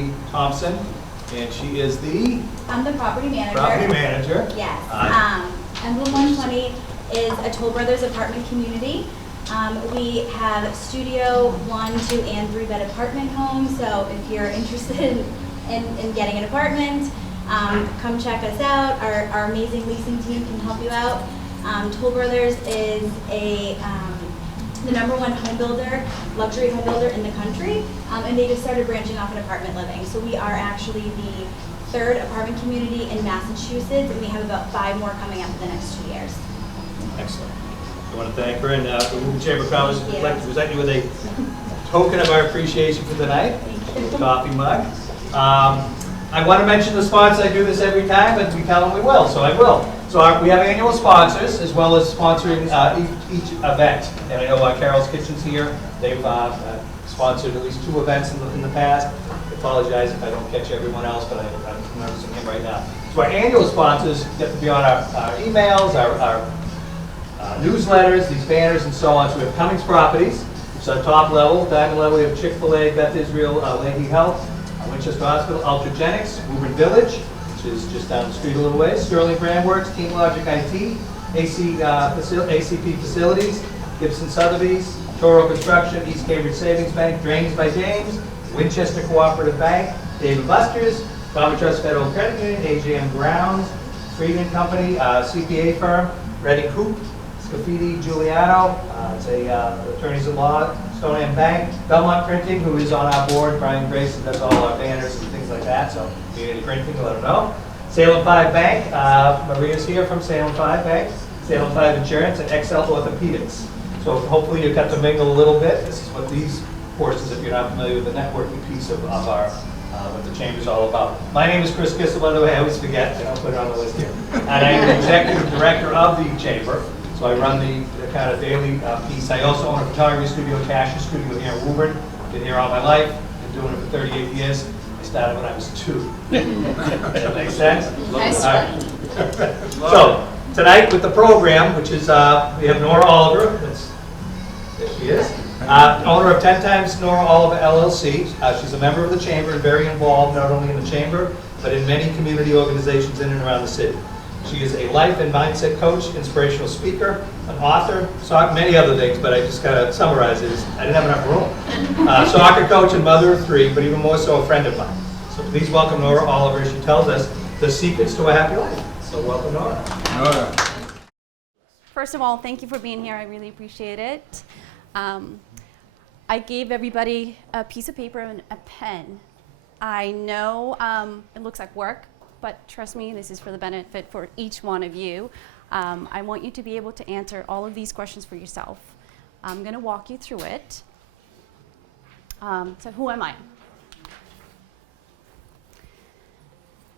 Debbie Thompson, and she is the I'm the property manager. property manager. Yes. Emblem 120 is a Toll Brothers apartment community. We have studio 1, 2, and 3-bed apartment homes. So if you're interested in getting an apartment, come check us out. Our amazing leasing team can help you out. Toll Brothers is the #1 home builder, luxury home builder in the country, and they just started branching off in apartment living. So we are actually the 3rd apartment community in Massachusetts, and we have about 5 more coming up in the next 2 years. Excellent. I want to thank her, and the Woburn Chamber of Commerce would Thank like you. to present you with a token of our appreciation for tonight. Thank you. Coffee mug. I want to mention the sponsors. I do this every time, but we tell them we will, so I will. So we have annual sponsors, as well as sponsoring each event. And I know Carol's Kitchen's here. They've sponsored at least 2 events in the past. I apologize if I don't catch everyone else, but I'm noticing him right now. So our annual sponsors get to be on our emails, our newsletters, these banners, and so on. So we have Cummings Properties, which is our top level. Diamond level, we have Chick-fil-A, Beth Israel, Leahy Health, Winchester Hospital, Ultragenics, Woburn Village, which is just down the street a little ways, Sterling Brandworks, Team Logic IT, ACP Facilities, Gibson Sotheby's, Toro Construction, East Cambridge Savings Bank, Drains by James, Winchester Cooperative Bank, David Buster's, Common Trust Federal Credit Union, AJM Grounds, Friedman Company, CPA firm, Redding Coop, Scafidi Giuliano, it's a attorneys at law, Stoneham Bank, Belmont Printing, who is on our board, Brian Grayson does all our banners and things like that, so if you need any printing, let him know. Salem 5 Bank, Maria's here from Salem 5 Bank, Salem 5 Insurance, and XL Orthopedics. So hopefully you got to mingle a little bit. This is what these courses, if you're not familiar with the networking piece of our, what the Chamber's all about. My name is Chris Kissel, by the way, I always forget, and I'll put it on the list here. And I am the Executive Director of the Chamber. So I run the kind of daily piece. I also own a photography studio, Casher Studio here in Woburn. Been here all my life. Been doing it for 38 years. I started when I was 2. Does that make sense? Nice. All right. So tonight with the program, which is we have Nora Oliver. There she is. Owner of 10 Times Nora Oliver LLC. She's a member of the Chamber and very involved not only in the Chamber, but in many community organizations in and around the city. She is a life and mindset coach, inspirational speaker, an author, many other things, but I just kind of summarize it. I didn't have enough room. Soccer coach and mother of 3, but even more so a friend of mine. So please welcome Nora Oliver. She tells us the secrets to a happy life. So welcome, Nora. Nora. First of all, thank you for being here. I really appreciate it. I gave everybody a piece of paper and a pen. I know it looks like work, but trust me, this is for the benefit for each one of you. I want you to be able to answer all of these questions for yourself. I'm going to walk you through it. So who am I?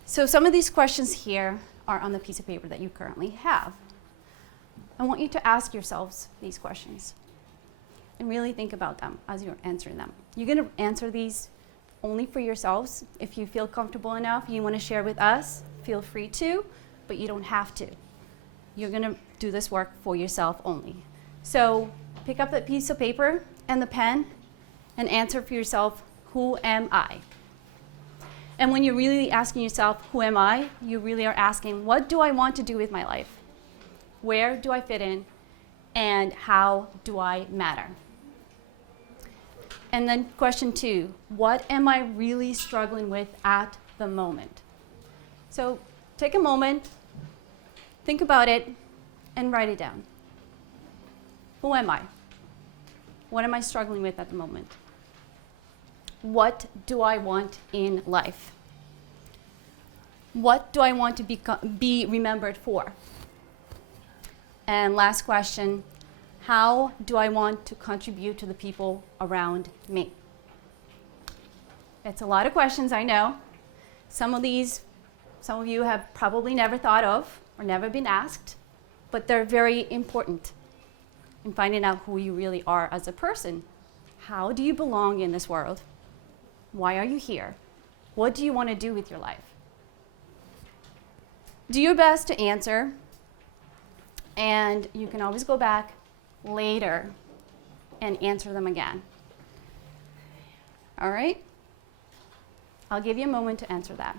So some of these questions here are on the piece of paper that you currently have. I want you to ask yourselves these questions and really think about them as you're answering them. You're going to answer these only for yourselves. If you feel comfortable enough, you want to share with us, feel free to, but you don't have to. You're going to do this work for yourself only. So pick up that piece of paper and the pen and answer for yourself, who am I? And when you're really asking yourself, who am I, you really are asking, what do I want to do with my life? Where do I fit in? And how do I matter? And then question 2, what am I really struggling with at the moment? So take a moment, think about it, and write it down. Who am I? What am I struggling with at the moment? What do I want in life? What do I want to be remembered for? And last question, how do I want to contribute to the people around me? It's a lot of questions, I know. Some of you have probably never thought of or never been asked, but they're very important in finding out who you really are as a person. How do you belong in this world? Why are you here? What do you want to do with your life? Do your best to answer, and you can always go back later and answer them again. All right? I'll give you a moment to answer that.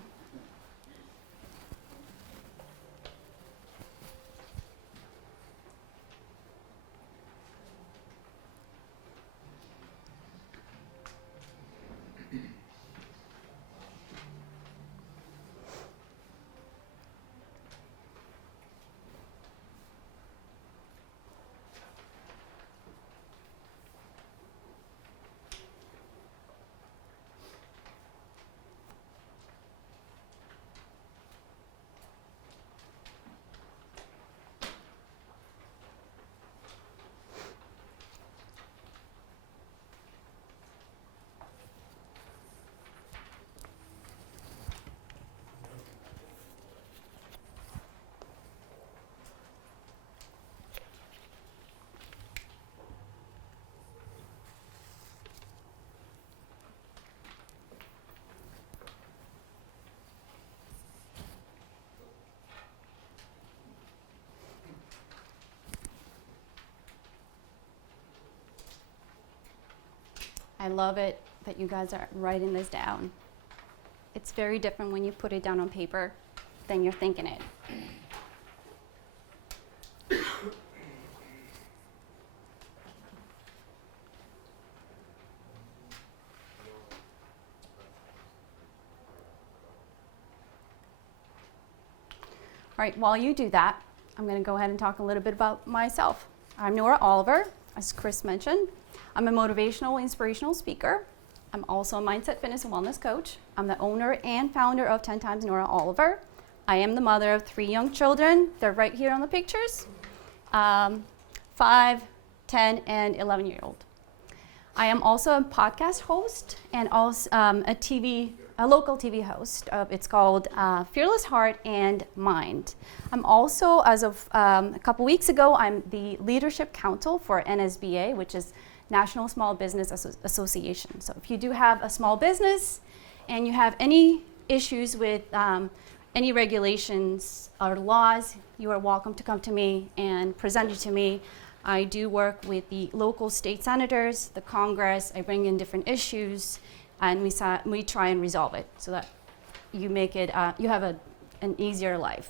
I love it that you guys are writing this down. It's very different when you put it down on paper than you're thinking it. All right, while you do that, I'm going to go ahead and talk a little bit about myself. I'm Nora Oliver, as Chris mentioned. I'm a motivational, inspirational speaker. I'm also a mindset, fitness, and wellness coach. I'm the owner and founder of 10 Times Nora Oliver. I am the mother of 3 young children. They're right here on the pictures. 5, 10, and 11-year-old. I am also a podcast host and also a local TV host. It's called Fearless Heart and Mind. I'm also, as of a couple weeks ago, I'm the leadership counsel for NSBA, which is National Small Business Association. So if you do have a small business and you have any issues with any regulations or laws, you are welcome to come to me and present it to me. I do work with the local state senators, the Congress. I bring in different issues, and we try and resolve it so that you make it you have an easier life.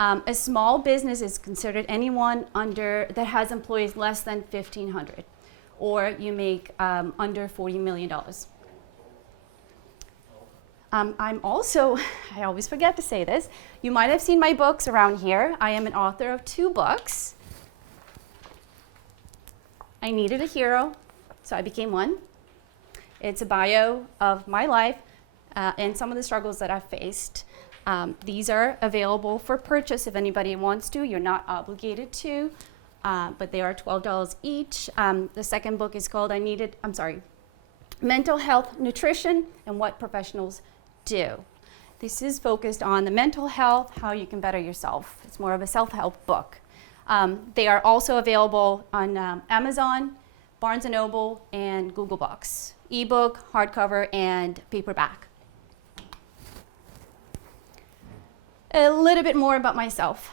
A small business is considered anyone that has employees less than 1,500, or you make under $40 million. I'm also, I always forget to say this, you might have seen my books around here. I am an author of 2 books. I needed a hero, so I became one. It's a bio of my life and some of the struggles that I've faced. These are available for purchase if anybody wants to. You're not obligated to, but they are $12 each. The second book is called Mental Health, Nutrition, and What Professionals Do. This is focused on the mental health, how you can better yourself. It's more of a self-help book. They are also available on Amazon, Barnes & Noble, and Google Books. Ebook, hardcover, and paperback. A little bit more about myself,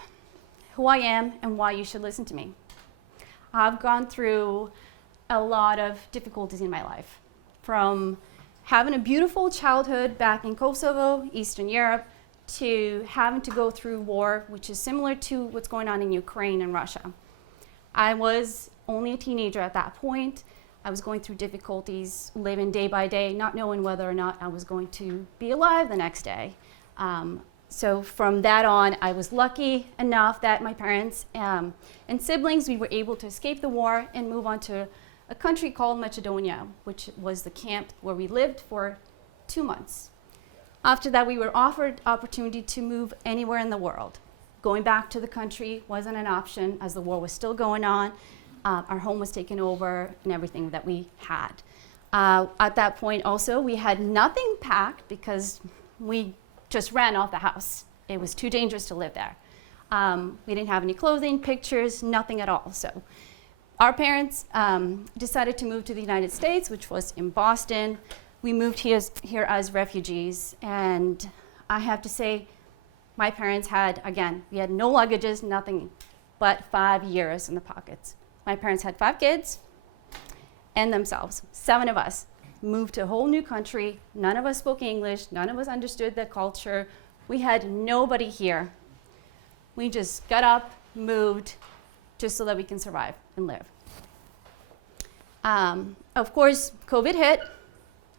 who I am, and why you should listen to me. I've gone through a lot of difficulties in my life, from having a beautiful childhood back in Kosovo, Eastern Europe, to having to go through war, which is similar to what's going on in Ukraine and Russia. I was only a teenager at that point. I was going through difficulties, living day by day, not knowing whether or not I was going to be alive the next day. So from that on, I was lucky enough that my parents and siblings, we were able to escape the war and move on to a country called Macedonia, which was the camp where we lived for 2 months. After that, we were offered opportunity to move anywhere in the world. Going back to the country wasn't an option as the war was still going on. Our home was taken over and everything that we had. At that point also, we had nothing packed because we just ran off the house. It was too dangerous to live there. We didn't have any clothing, pictures, nothing at all. So our parents decided to move to the United States, which was in Boston. We moved here as refugees, and I have to say, my parents had, again, we had no luggages, nothing but 5 years in the pockets. My parents had 5 kids and themselves, 7 of us. moved to a whole new country. None of us spoke English. None of us understood the culture. We had nobody here. We just got up, moved, just so that we can survive and live. Of course, COVID hit,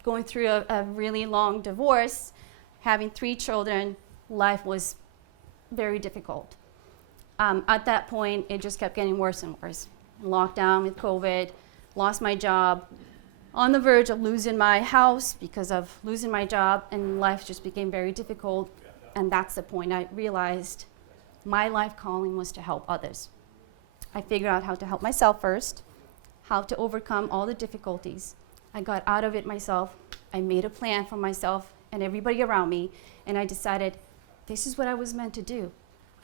going through a really long divorce, having 3 children, life was very difficult. At that point, it just kept getting worse and worse. Lockdown with COVID, lost my job, on the verge of losing my house because of losing my job, and life just became very difficult. And that's the point I realized my life calling was to help others. I figured out how to help myself first, how to overcome all the difficulties. I got out of it myself. I made a plan for myself and everybody around me, and I decided this is what I was meant to do.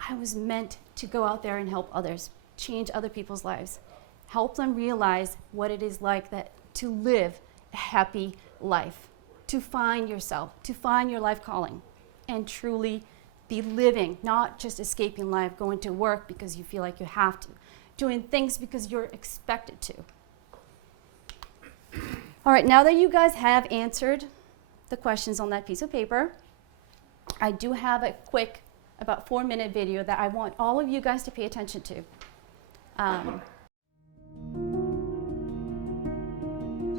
I was meant to go out there and help others, change other people's lives, help them realize what it is like that to live a happy life, to find yourself, to find your life calling, and truly be living, not just escaping life, going to work because you feel like you have to, doing things because you're expected to. All right, now that you guys have answered the questions on that piece of paper, I do have a quick, about 4-minute video that I want all of you guys to pay attention to.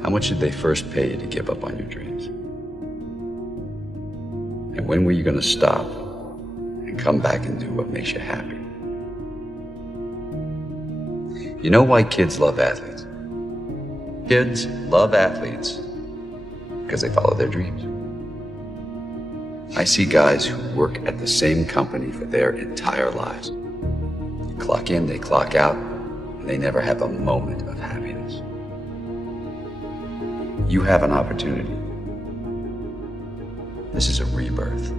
How much did they first pay you to give up on your dreams? And when were you going to stop and come back and do what makes you happy? You know why kids love athletes? Kids love athletes because they follow their dreams. I see guys who work at the same company for their entire lives. They clock in, they clock out, and they never have a moment of happiness. You have an opportunity. This is a rebirth.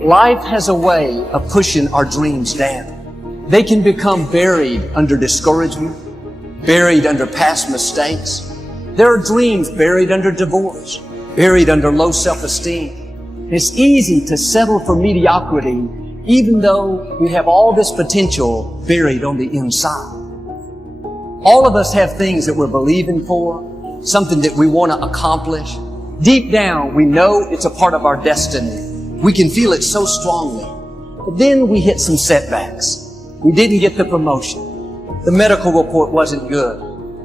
Life has a way of pushing our dreams down. They can become buried under discouragement, buried under past mistakes. There are dreams buried under divorce, buried under low self-esteem. It's easy to settle for mediocrity even though we have all this potential buried on the inside. All of us have things that we're believing for, something that we want to accomplish. Deep down, we know it's a part of our destiny. We can feel it so strongly. But then we hit some setbacks. We didn't get the promotion. The medical report wasn't good.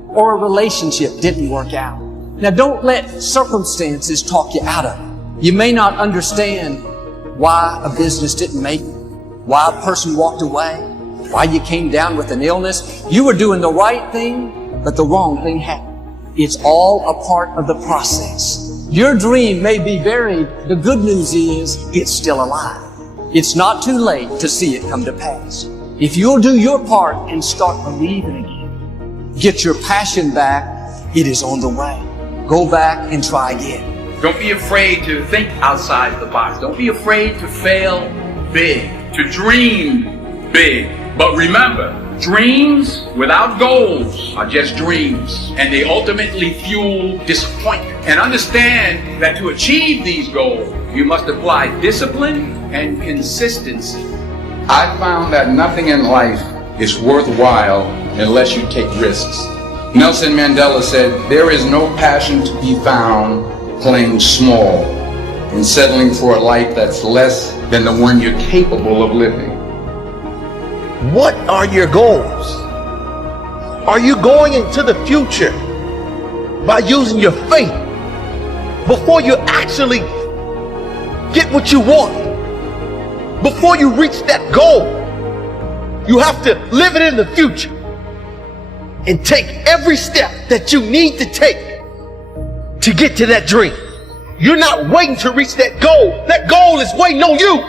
Or a relationship didn't work out. Now don't let circumstances talk you out of it. You may not understand why a business didn't make it, why a person walked away, why you came down with an illness. You were doing the right thing, but the wrong thing happened. It's all a part of the process. Your dream may be buried. The good news is it's still alive. It's not too late to see it come to pass. If you'll do your part and start believing again, get your passion back, it is on the way. Go back and try again. Don't be afraid to think outside the box. Don't be afraid to fail big, to dream big. But remember, dreams without goals are just dreams, and they ultimately fuel disappointment. And understand that to achieve these goals, you must apply discipline and consistency. I found that nothing in life is worthwhile unless you take risks. Nelson Mandela said, "There is no passion to be found playing small and settling for a life that's less than the one you're capable of living." What are your goals? Are you going into the future by using your faith before you actually get what you want? Before you reach that goal, you have to live it in the future and take every step that you need to take to get to that dream. You're not waiting to reach that goal. That goal is waiting on you.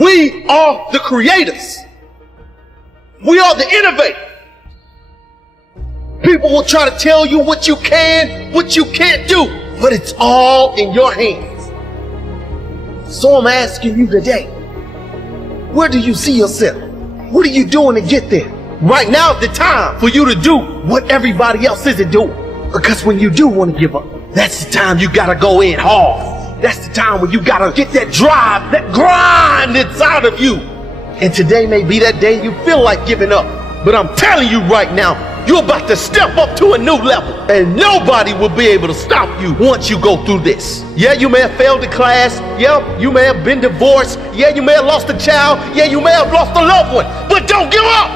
We are the creators. We are the innovators. People will try to tell you what you can, what you can't do, but it's all in your hands. So I'm asking you today, where do you see yourself? What are you doing to get there? Right now is the time for you to do what everybody else isn't doing. Because when you do want to give up, that's the time you gotta go in hard. That's the time when you gotta get that drive, that grind inside of you. And today may be that day you feel like giving up. But I'm telling you right now, You're about to step up to a new level, and nobody will be able to stop you once you go through this. Yeah, you may have failed the class. Yeah, you may have been divorced. Yeah, you may have lost a child. Yeah, you may have lost a loved one. But don't give up.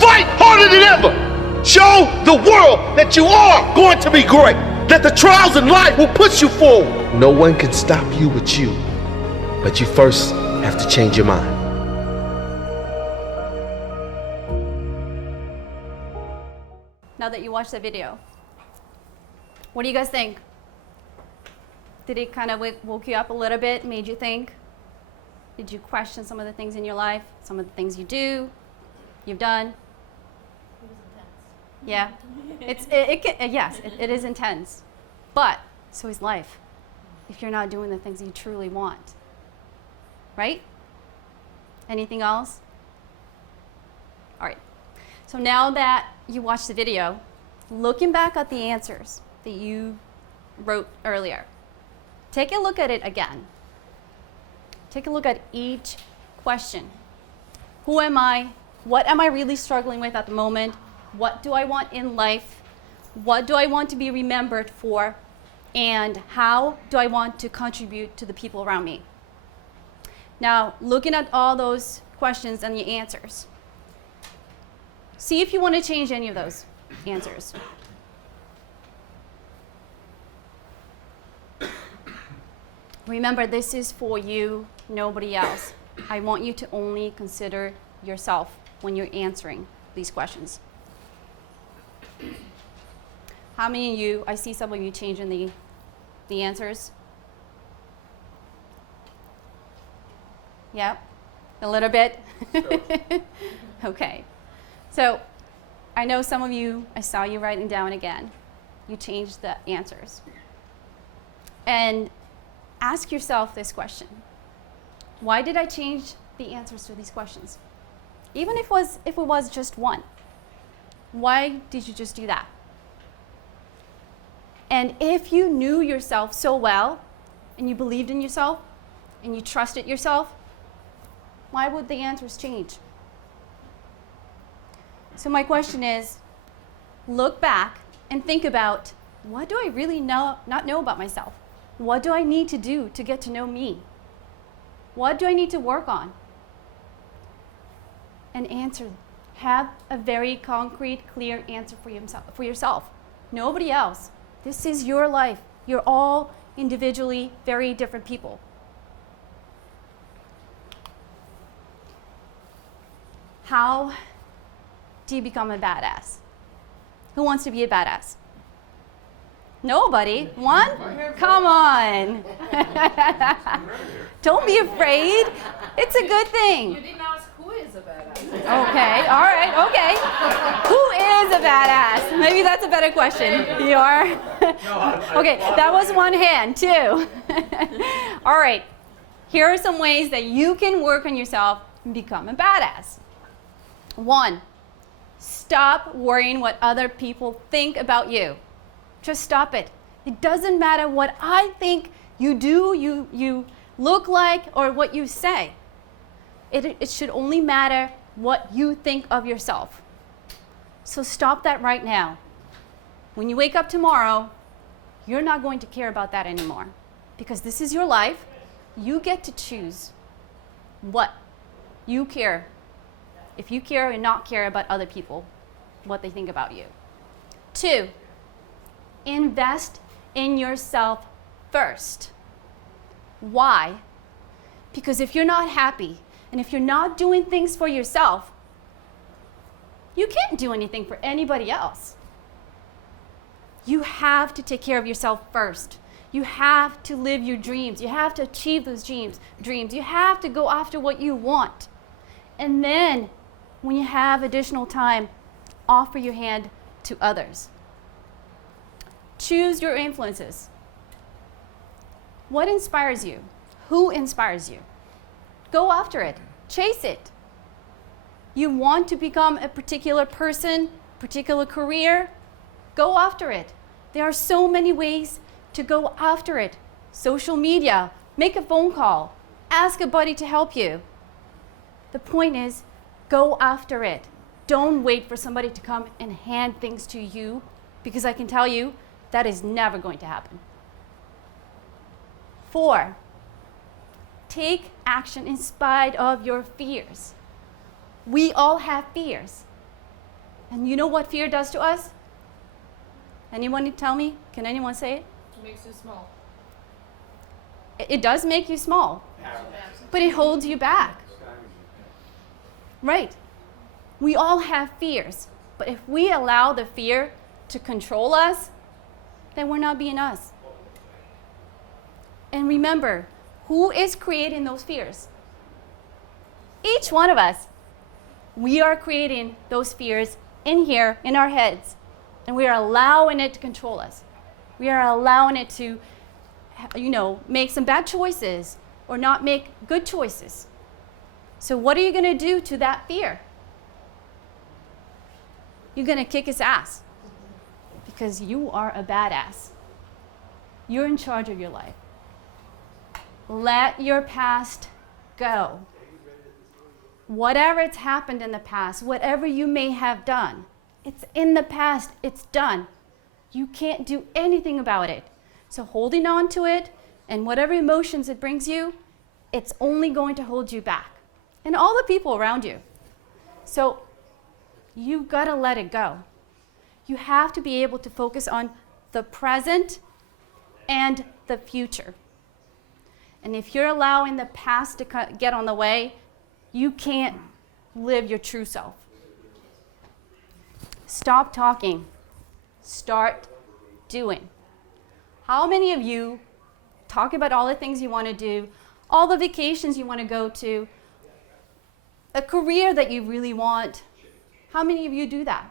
Fight harder than ever. Show the world that you are going to be great, that the trials in life will push you forward. No one can stop you but you. But you first have to change your mind. Now that you watched the video, what do you guys think? Did it kind of woke you up a little bit, made you think? Did you question some of the things in your life, some of the things you've done? It was intense. Yeah, it is intense, but so is life. If you're not doing the things you truly want, right? Anything else? All right. So now that you watched the video, looking back at the answers that you wrote earlier, take a look at it again. Take a look at each question. Who am I? What am I really struggling with at the moment? What do I want in life? What do I want to be remembered for? And how do I want to contribute to the people around me? Now, looking at all those questions and the answers, see if you want to change any of those answers. Remember, this is for you, nobody else. I want you to only consider yourself when you're answering these questions. How many of you, I see some of you changing the answers. Yep, a little bit. Okay. So I know some of you, I saw you writing down again. You changed the answers. And ask yourself this question. Why did I change the answers to these questions? Even if it was just one. Why did you just do that? And if you knew yourself so well, and you believed in yourself, and you trusted yourself, why would the answers change? So my question is, look back and think about, what do I really not know about myself? What do I need to do to get to know me? What do I need to work on? And answer. Have a very concrete, clear answer for yourself. Nobody else. This is your life. You're all individually very different people. How do you become a badass? Who wants to be a badass? Nobody? One? Come on. Don't be afraid. It's a good thing. You didn't ask who is a badass. Okay, all right, okay. Who is a badass? Maybe that's a better question. You are? Okay, that was one hand, too. All right, here are some ways that you can work on yourself and become a badass. 1, stop worrying what other people think about you. Just stop it. It doesn't matter what I think you do, you look like, or what you say. It should only matter what you think of yourself. So stop that right now. When you wake up tomorrow, you're not going to care about that anymore. Because this is your life. You get to choose what you care. If you care or not care about other people, what they think about you. 2, invest in yourself first. Why? Because if you're not happy and if you're not doing things for yourself, you can't do anything for anybody else. You have to take care of yourself first. You have to live your dreams. You have to achieve those dreams. You have to go after what you want. And then, when you have additional time, offer your hand to others. Choose your influences. What inspires you? Who inspires you? Go after it. Chase it. You want to become a particular person, particular career? Go after it. There are so many ways to go after it. Social media, make a phone call, ask a buddy to help you. The point is, go after it. Don't wait for somebody to come and hand things to you, because I can tell you that is never going to happen. 4, take action in spite of your fears. We all have fears. And you know what fear does to us? Anyone tell me? Can anyone say it? It makes you small. It does make you small, but it holds you back. Right. We all have fears, but if we allow the fear to control us, then we're not being us. And remember, who is creating those fears? Each one of us. We are creating those fears in here, in our heads, and we are allowing it to control us. We are allowing it to, make some bad choices or not make good choices. So what are you going to do to that fear? You're going to kick its ass because you are a badass. You're in charge of your life. Let your past go. Whatever it's happened in the past, whatever you may have done, it's in the past, it's done. You can't do anything about it. So holding on to it and whatever emotions it brings you, it's only going to hold you back. And all the people around you. So you've got to let it go. You have to be able to focus on the present and the future. And if you're allowing the past to get on the way, you can't live your true self. Stop talking. Start doing. How many of you talk about all the things you want to do, all the vacations you want to go to, a career that you really want? How many of you do that?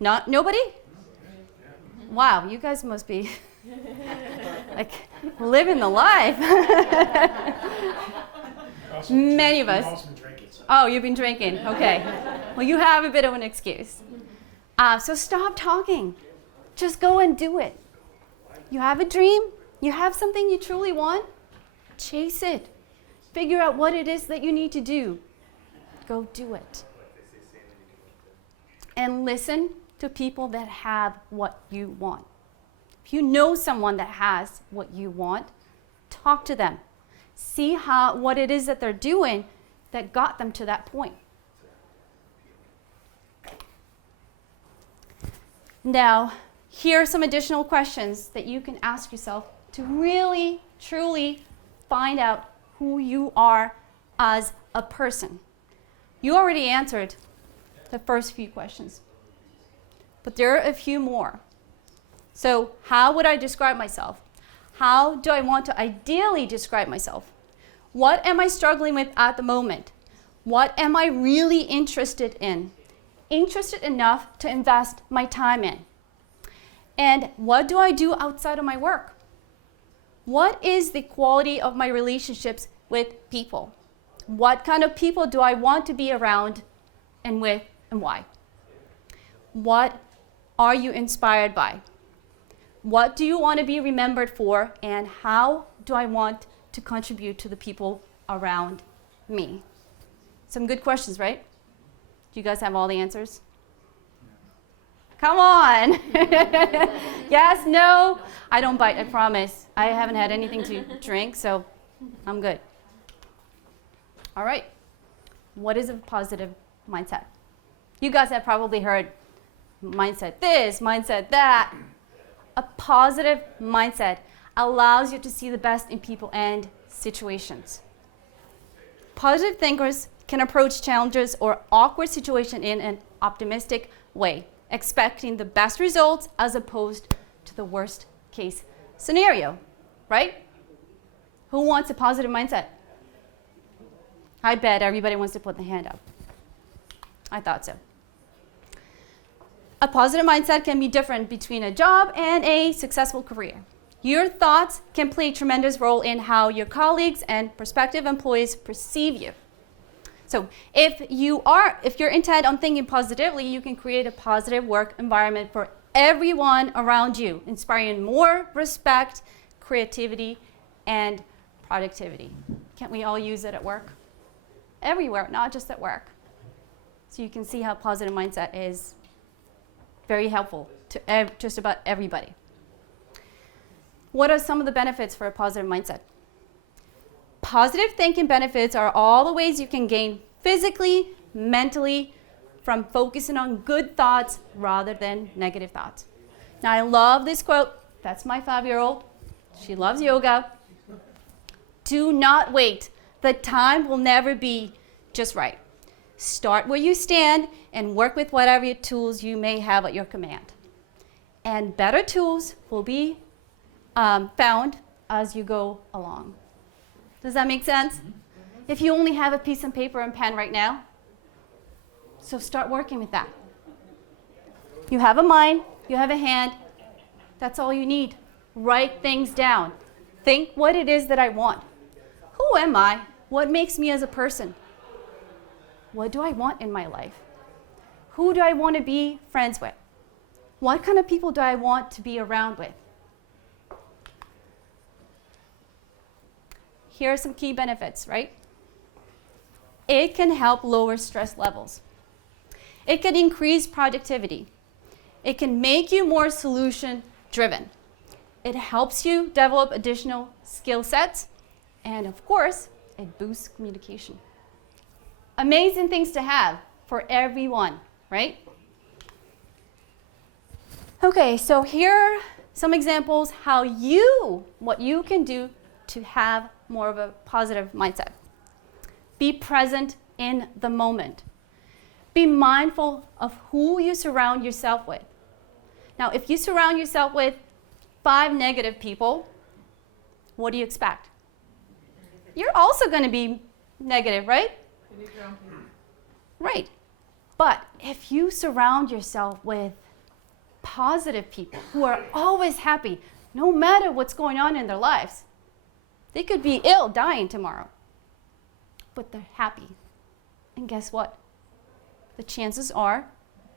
Nobody? Wow, you guys must be like living the life. Many of us. Oh, you've been drinking. Okay. Well, you have a bit of an excuse. So stop talking. Just go and do it. You have a dream. You have something you truly want. Chase it. Figure out what it is that you need to do. Go do it. And listen to people that have what you want. If you know someone that has what you want, talk to them. See what it is that they're doing that got them to that point. Now, here are some additional questions that you can ask yourself to really, truly find out who you are as a person. You already answered the first few questions, but there are a few more. So, how would I describe myself? How do I want to ideally describe myself? What am I struggling with at the moment? What am I really interested in? Interested enough to invest my time in? And what do I do outside of my work? What is the quality of my relationships with people? What kind of people do I want to be around and with, and why? What are you inspired by? What do you want to be remembered for, and how do I want to contribute to the people around me? Some good questions, right? Do you guys have all the answers? Come on. Yes, no? I don't bite, I promise. I haven't had anything to drink, so I'm good. All right. What is a positive mindset? You guys have probably heard mindset this, mindset that. A positive mindset allows you to see the best in people and situations. Positive thinkers can approach challenges or awkward situations in an optimistic way, expecting the best results as opposed to the worst case scenario, right? Who wants a positive mindset? I bet everybody wants to put the hand up. I thought so. A positive mindset can be different between a job and a successful career. Your thoughts can play a tremendous role in how your colleagues and prospective employees perceive you. So if you're intent on thinking positively, you can create a positive work environment for everyone around you, inspiring more respect, creativity, and productivity. Can't we all use it at work? Everywhere, not just at work. So you can see how positive mindset is very helpful to just about everybody. What are some of the benefits for a positive mindset? Positive thinking benefits are all the ways you can gain physically, mentally, from focusing on good thoughts rather than negative thoughts. Now, I love this quote. That's my 5-year-old. She loves yoga. Do not wait. The time will never be just right. Start where you stand and work with whatever tools you may have at your command. And better tools will be found as you go along. Does that make sense? If you only have a piece of paper and pen right now, so start working with that. You have a mind, you have a hand, that's all you need. Write things down. Think what it is that I want. Who am I? What makes me as a person? What do I want in my life? Who do I want to be friends with? What kind of people do I want to be around with? Here are some key benefits, right? It can help lower stress levels. It can increase productivity. It can make you more solution-driven. It helps you develop additional skill sets. And of course, it boosts communication. Amazing things to have for everyone, right? Okay, so here are some examples what you can do to have more of a positive mindset. Be present in the moment. Be mindful of who you surround yourself with. Now, if you surround yourself with 5 negative people, what do you expect? You're also going to be negative, right? Right. But if you surround yourself with positive people who are always happy, no matter what's going on in their lives, they could be ill, dying tomorrow, but they're happy. And guess what? The chances are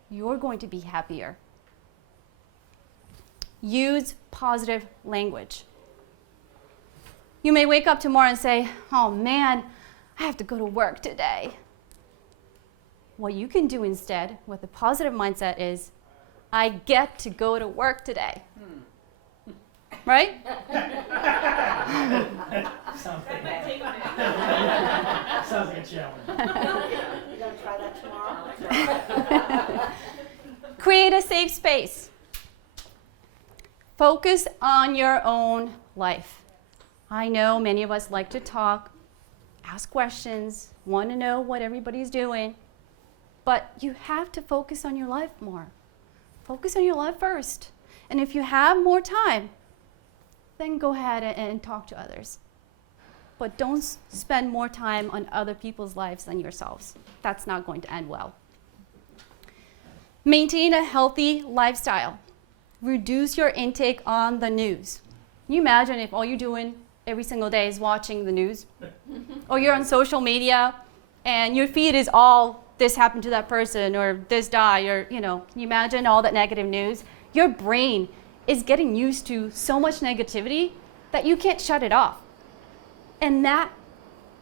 you're going to be happier. Use positive language. You may wake up tomorrow and say, oh man, I have to go to work today. What you can do instead with a positive mindset is, I get to go to work today. Right? Sounds like a challenge. You gonna try that tomorrow? Create a safe space. Focus on your own life. I know many of us like to talk, ask questions, want to know what everybody's doing, but you have to focus on your life more. Focus on your life first. And if you have more time, then go ahead and talk to others. But don't spend more time on other people's lives than yourselves. That's not going to end well. Maintain a healthy lifestyle. Reduce your intake on the news. Can you imagine if all you're doing every single day is watching the news? Or you're on social media and your feed is all this happened to that person or this died, or can you imagine all that negative news? Your brain is getting used to so much negativity that you can't shut it off. And that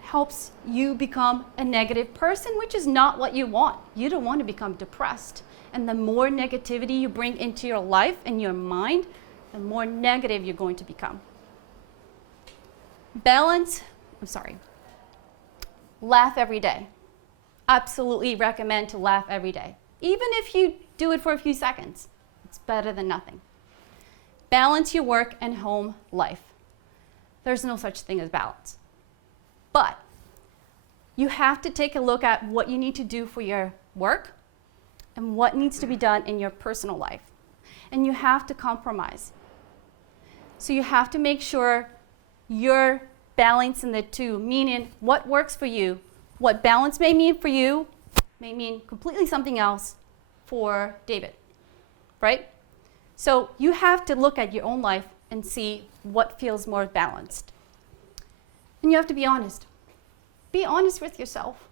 helps you become a negative person, which is not what you want. You don't want to become depressed. And the more negativity you bring into your life and your mind, the more negative you're going to become. Laugh every day. Absolutely recommend to laugh every day. Even if you do it for a few seconds, it's better than nothing. Balance your work and home life. There's no such thing as balance. But you have to take a look at what you need to do for your work and what needs to be done in your personal life. And you have to compromise. So you have to make sure you're balancing the two, meaning what works for you. What balance may mean for you may mean completely something else for David, right? So you have to look at your own life and see what feels more balanced. And you have to be honest. Be honest with yourself.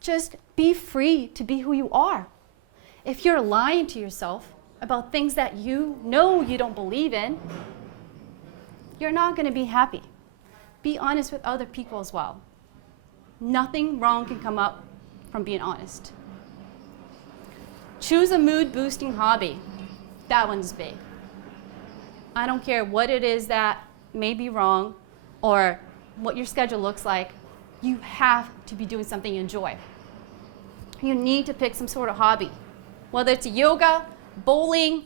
Just be free to be who you are. If you're lying to yourself about things that you know you don't believe in, you're not going to be happy. Be honest with other people as well. Nothing wrong can come up from being honest. Choose a mood-boosting hobby. That one's big. I don't care what it is that may be wrong or what your schedule looks like. You have to be doing something you enjoy. You need to pick some sort of hobby. Whether it's yoga, bowling,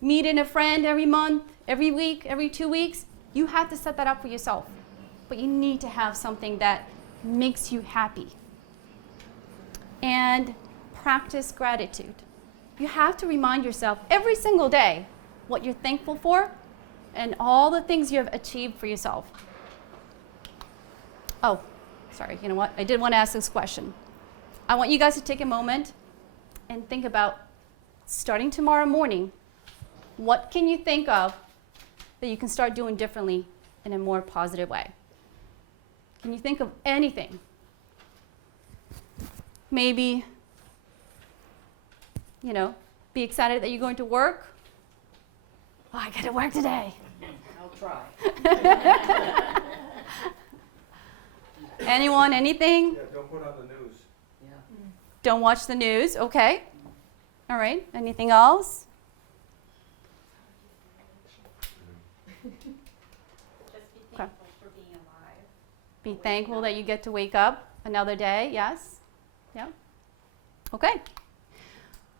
meeting a friend every month, every week, every 2 weeks, you have to set that up for yourself. But you need to have something that makes you happy. And practice gratitude. You have to remind yourself every single day what you're thankful for and all the things you have achieved for yourself. Oh, sorry, you know what? I did want to ask this question. I want you guys to take a moment and think about, starting tomorrow morning, what can you think of that you can start doing differently in a more positive way? Can you think of anything? Maybe, be excited that you're going to work. Oh, I got to work today. I'll try. Anyone, anything? Yeah, don't put on the news. Don't watch the news, okay. All right, anything else? Just be thankful for being alive. Be thankful that you get to wake up another day, yes? Yeah? Okay.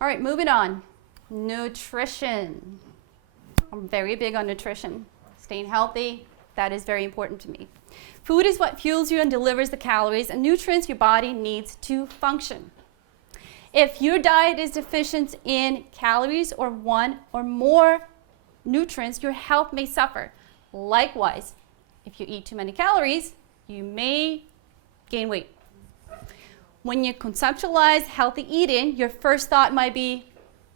All right, moving on. Nutrition. I'm very big on nutrition. Staying healthy, that is very important to me. Food is what fuels you and delivers the calories and nutrients your body needs to function. If your diet is deficient in calories or one or more nutrients, your health may suffer. Likewise, if you eat too many calories, you may gain weight. When you conceptualize healthy eating, your first thought might be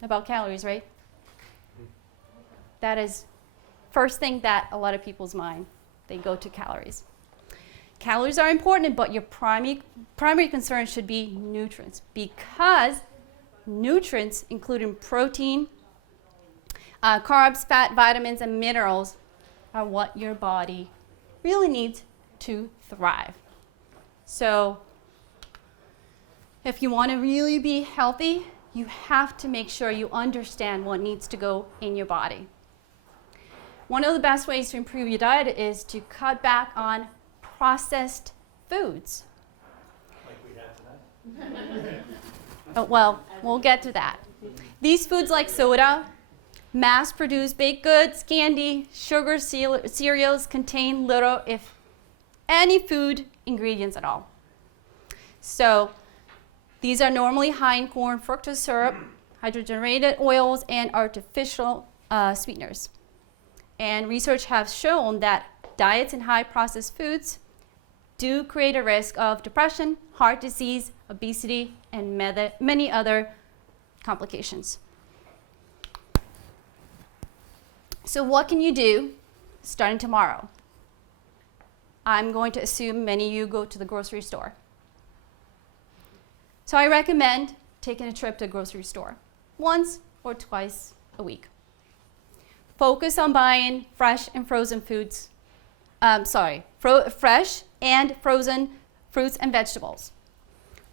about calories, right? That is first thing that a lot of people's mind, they go to calories. Calories are important, but your primary concern should be nutrients, because nutrients, including protein, carbs, fat, vitamins, and minerals, are what your body really needs to thrive. So if you want to really be healthy, you have to make sure you understand what needs to go in your body. One of the best ways to improve your diet is to cut back on processed foods. Like we had tonight. Oh, well, we'll get to that. These foods like soda, mass-produced baked goods, candy, sugar, cereals contain little, if any, food ingredients at all. So these are normally high in corn fructose syrup, hydrogenated oils, and artificial sweeteners. And research has shown that diets in high processed foods do create a risk of depression, heart disease, obesity, and many other complications. So what can you do starting tomorrow? I'm going to assume many of you go to the grocery store. So I recommend taking a trip to a grocery store once or twice a week. Focus on buying fresh and frozen foods. Fresh and frozen fruits and vegetables.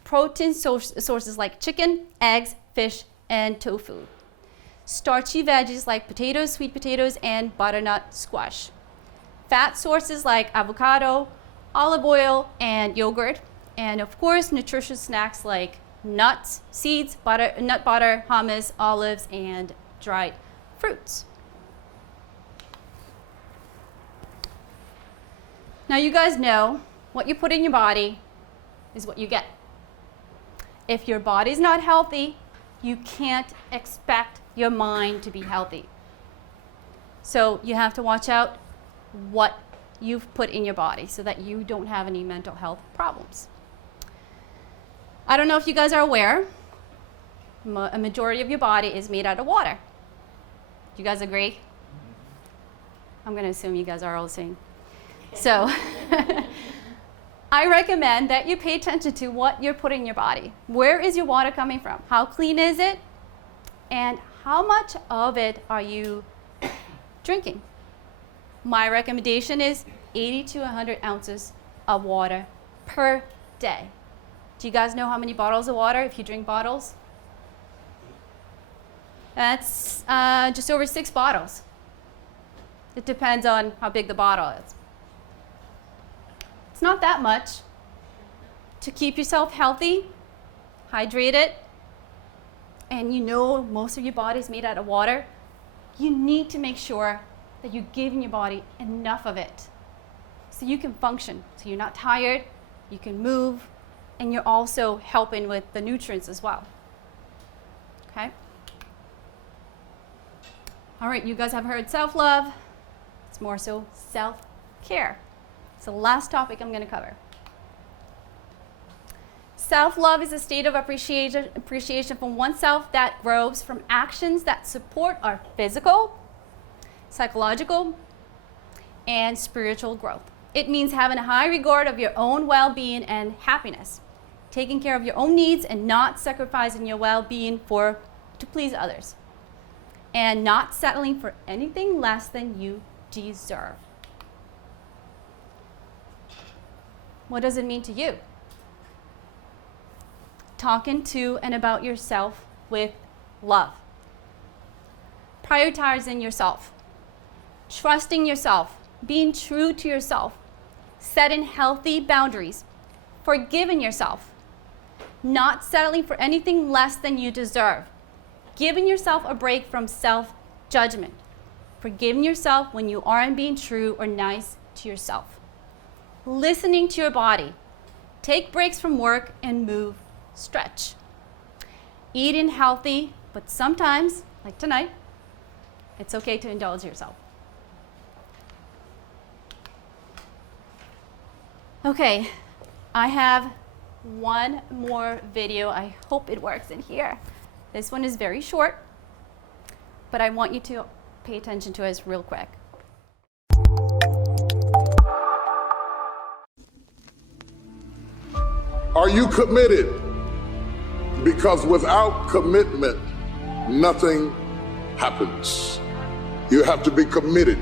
Protein sources like chicken, eggs, fish, and tofu. Starchy veggies like potatoes, sweet potatoes, and butternut squash. Fat sources like avocado, olive oil, and yogurt. And of course, nutritious snacks like nuts, seeds, nut butter, hummus, olives, and dried fruits. Now you guys know what you put in your body is what you get. If your body's not healthy, you can't expect your mind to be healthy. So you have to watch out what you've put in your body so that you don't have any mental health problems. I don't know if you guys are aware, a majority of your body is made out of water. Do you guys agree? I'm going to assume you guys are all the same. So I recommend that you pay attention to what you're putting in your body. Where is your water coming from? How clean is it? And how much of it are you drinking? My recommendation is 80 to 100 ounces of water per day. Do you guys know how many bottles of water if you drink bottles? That's just over 6 bottles. It depends on how big the bottle is. It's not that much. To keep yourself healthy, hydrated, and you know most of your body is made out of water, you need to make sure that you're giving your body enough of it so you can function, so you're not tired, you can move, and you're also helping with the nutrients as well. Okay? All right, you guys have heard self-love. It's more so self-care. It's the last topic I'm going to cover. Self-love is a state of appreciation from oneself that grows from actions that support our physical, psychological, and spiritual growth. It means having a high regard of your own well-being and happiness, taking care of your own needs and not sacrificing your well-being to please others, and not settling for anything less than you deserve. What does it mean to you? Talking to and about yourself with love. Prioritizing yourself. Trusting yourself. Being true to yourself. Setting healthy boundaries. Forgiving yourself. Not settling for anything less than you deserve. Giving yourself a break from self-judgment. Forgiving yourself when you aren't being true or nice to yourself. Listening to your body. Take breaks from work and move. Stretch. Eating healthy, but sometimes, like tonight, it's okay to indulge yourself. Okay, I have one more video. I hope it works in here. This one is very short, but I want you to pay attention to it real quick. Are you committed? Because without commitment, nothing happens. You have to be committed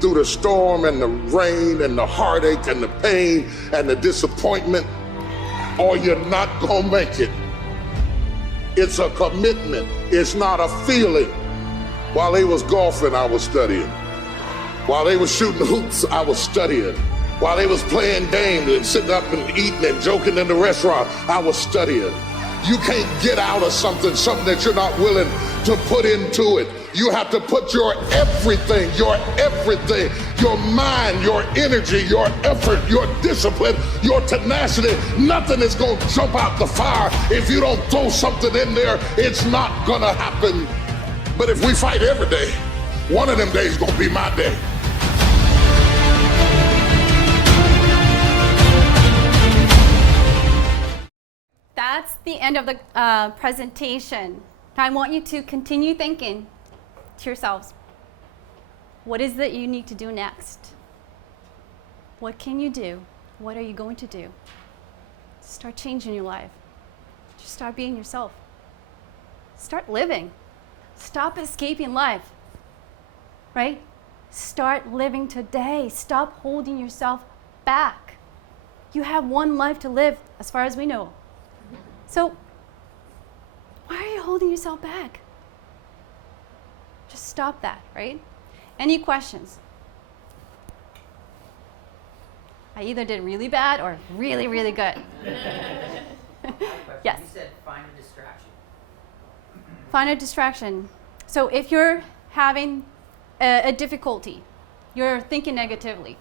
through the storm and the rain and the heartache and the pain and the disappointment, or you're not gonna make it. It's a commitment. It's not a feeling. While they was golfing, I was studying. While they was shooting hoops, I was studying. While they was playing games and sitting up and eating and joking in the restaurant, I was studying. You can't get out of something that you're not willing to put into it. You have to put your everything, your mind, your energy, your effort, your discipline, your tenacity. Nothing is going to jump out the fire if you don't throw something in there. It's not going to happen. But if we fight every day, one of them days is going to be my day. That's the end of the presentation. I want you to continue thinking to yourselves, what is it you need to do next? What can you do? What are you going to do? Start changing your life. Just start being yourself. Start living. Stop escaping life, right? Start living today. Stop holding yourself back. You have one life to live, as far as we know. So, why are you holding yourself back? Just stop that, right? Any questions? I either did really bad or really, really good. Yes? You said find a distraction. Find a distraction. So if you're having a difficulty, you're thinking negatively,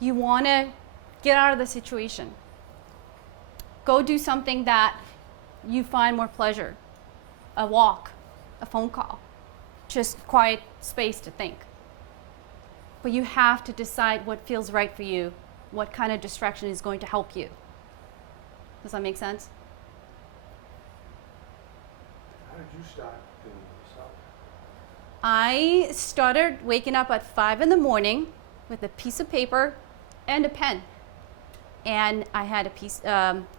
you want to get out of the situation, go do something that you find more pleasure. A walk, a phone call, just quiet space to think. But you have to decide what feels right for you, what kind of distraction is going to help you. Does that make sense? How did you start doing yourself? I started waking up at 5 in the morning with a piece of paper and a pen. And I had a piece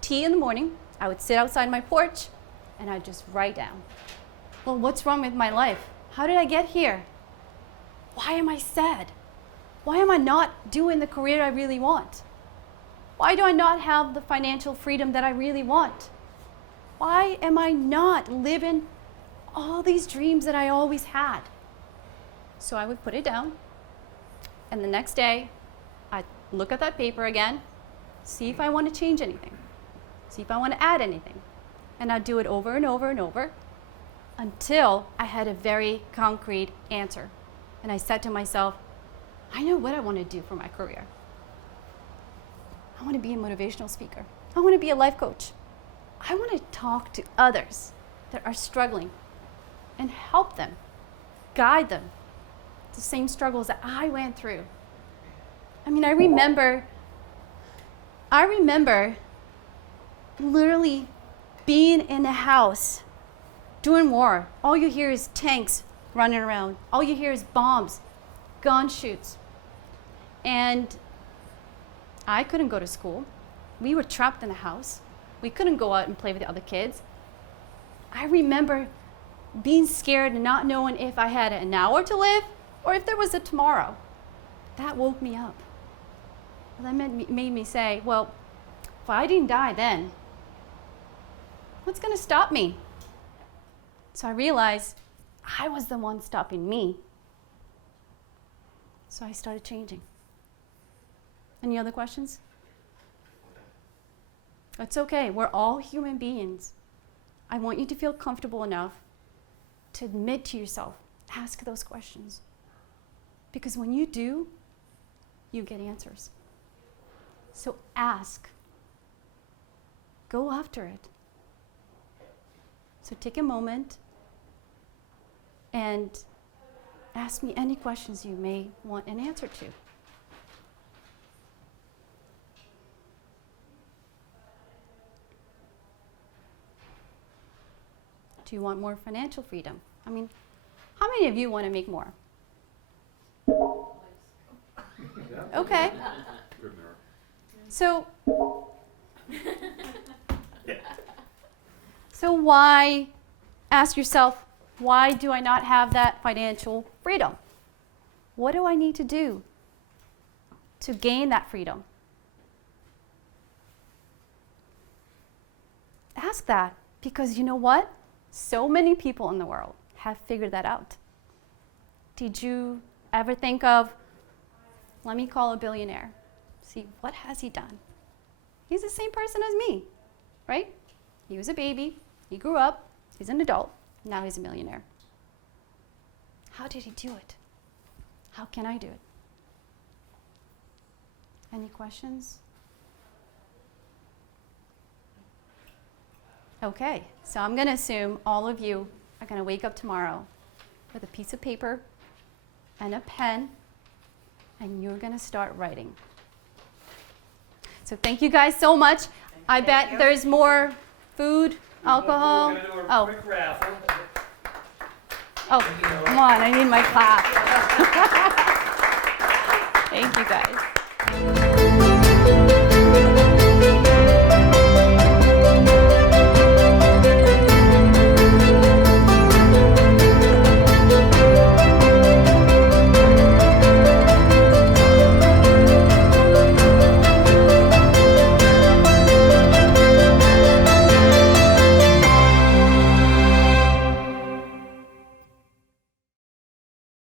tea in the morning. I would sit outside my porch and I'd just write down, well, what's wrong with my life? How did I get here? Why am I sad? Why am I not doing the career I really want? Why do I not have the financial freedom that I really want? Why am I not living all these dreams that I always had? So I would put it down, and the next day, I'd look at that paper again, see if I want to change anything, see if I want to add anything. And I'd do it over and over and over until I had a very concrete answer. And I said to myself, I know what I want to do for my career. I want to be a motivational speaker. I want to be a life coach. I want to talk to others that are struggling and help them, guide them, the same struggles that I went through. I mean, I remember literally being in a house during war. All you hear is tanks running around. All you hear is bombs, gun shoots. And I couldn't go to school. We were trapped in the house. We couldn't go out and play with the other kids. I remember being scared and not knowing if I had an hour to live or if there was a tomorrow. That woke me up. That made me say, well, if I didn't die then, what's going to stop me? So I realized I was the one stopping me. So I started changing. Any other questions? It's okay. We're all human beings. I want you to feel comfortable enough to admit to yourself, ask those questions. Because when you do, you get answers. So ask. Go after it. So take a moment and ask me any questions you may want an answer to. Do you want more financial freedom? I mean, how many of you want to make more? Okay. So why, ask yourself, why do I not have that financial freedom? What do I need to do to gain that freedom? Ask that, because you know what? So many people in the world have figured that out. Did you ever think of, let me call a billionaire, see what has he done? He's the same person as me, right? He was a baby, he grew up, he's an adult, now he's a millionaire. How did he do it? How can I do it? Any questions? Okay, so I'm going to assume all of you are going to wake up tomorrow with a piece of paper and a pen, and you're going to start writing. So thank you guys so much. I bet there's more food, alcohol. We're going to do a quick raffle. Oh, come on, I need my clap. Thank you guys.